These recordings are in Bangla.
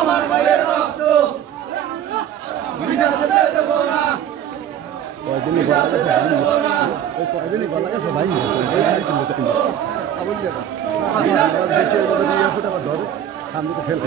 আমার ভাইয়ের রক্ত বিজাতে দেব না। কয়দিনই গলা গেছে ভাই দেশের মধ্যে আবার ধরে সামনে তো ফেলবে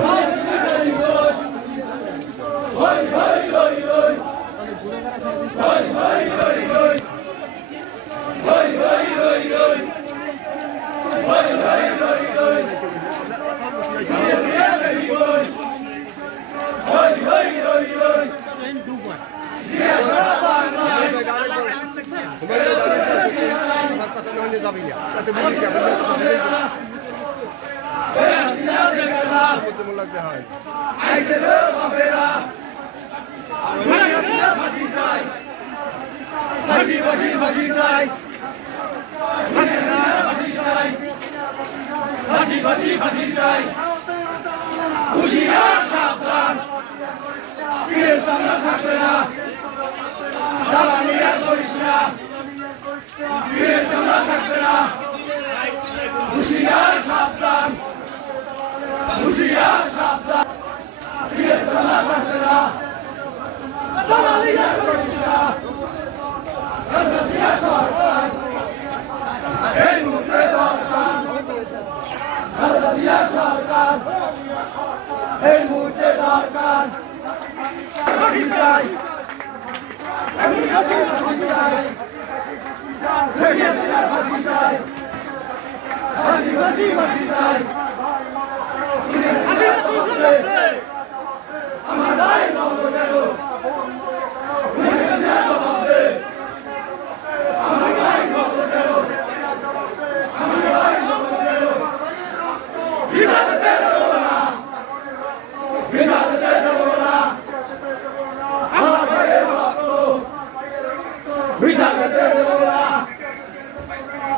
হুশিয়ার সাবধান, পীরের চামড়া থাকবে না, দালালি আর করিস না, পীরের চামড়া থাকবে না। হুশিয়ার সাবধান, হুশিয়ার সাবধান, পীরের চামড়া থাকবে না, দালালি আর করিস না। সরকার এই মুহূর্তে দরকার, সরকার এই মুহূর্তে দরকার।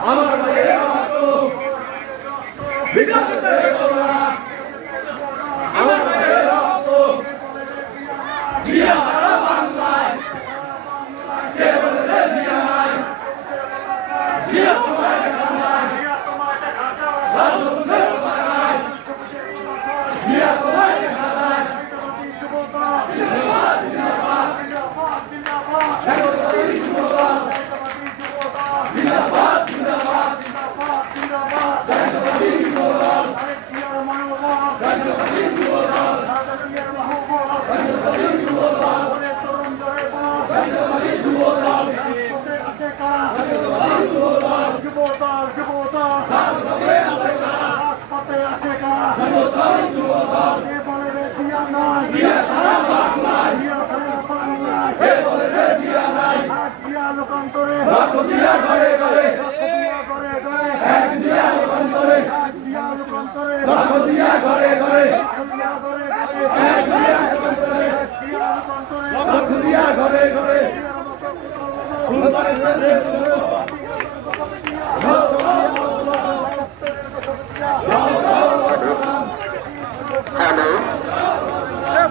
আমার ভাই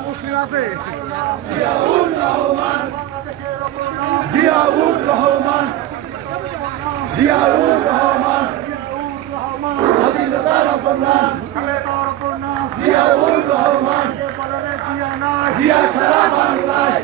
মুসলিম আছে জিয়াউর রহমান, জিয়াউর রহমান, জিয়াউর রহমান, স্বাধীনতার অপমান, জিয়াউর রহমান, জিয়া সারা বাংলায়